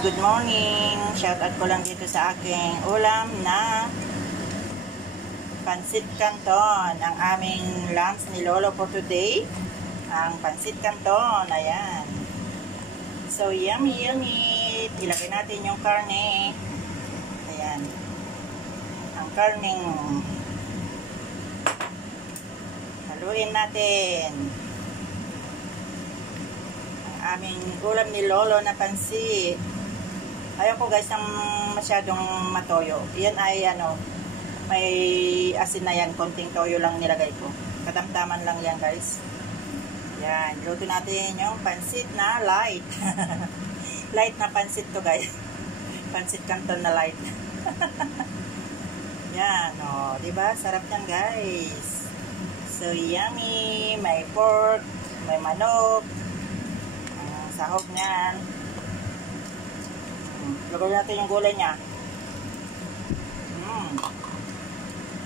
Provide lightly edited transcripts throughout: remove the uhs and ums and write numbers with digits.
good morning. Shout out ko lang dito sa aking ulam na pansit canton. Ang aming lunch ni Lolo for today. Ang pansit canton. Ayan. So, yummy, yummy. Ilagay natin yung karne. Ayan. Ang karning haluin natin. Aming ulam ni Lolo na pansit. Ayaw ko guys ng masyadong matoyo. Yan ay may asin na yan. Konting toyo lang nilagay ko. Katamtaman lang yan guys. Yan. Luto natin yung pansit na light. Light na pansit to guys. Pansit canton na light. Yan. O. Diba? Sarap yan guys. So yummy. May pork. May manok. Sahog niyan. Lagay natin yung gulay niya.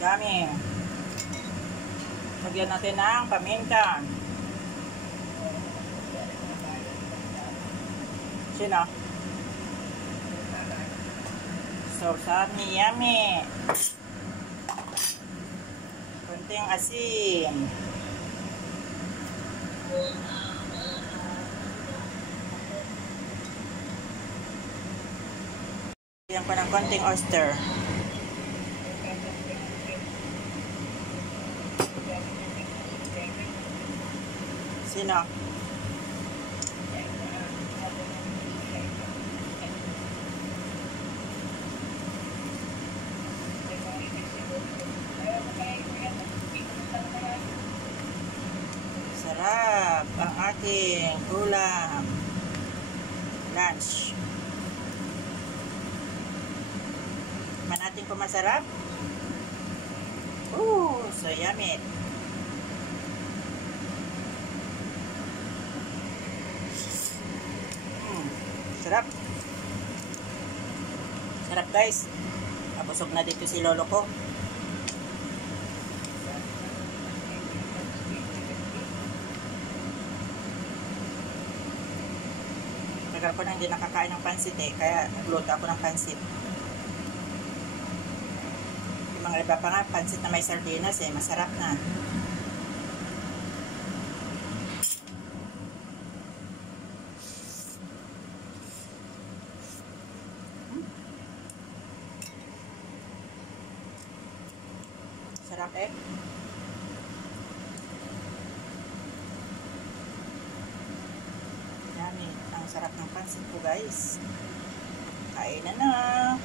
Dami. Lagyan natin ng paminta. Sino? So, sarap yummy. Kunting asin. Lagyan ko ng konting oyster. Sino? Sarap ang ating ulam. Lunch. Natin kung masarap. So yummy. Sarap. Sarap guys. Nabusog na dito si Lolo ko. Tagal ko na hindi nakakain ng pansit kaya nagluto ako ng pansit. Mga iba pa nga, pansit na may sardinas masarap na. Sarap Yummy. Ang sarap ng pansit ko guys. Kain na.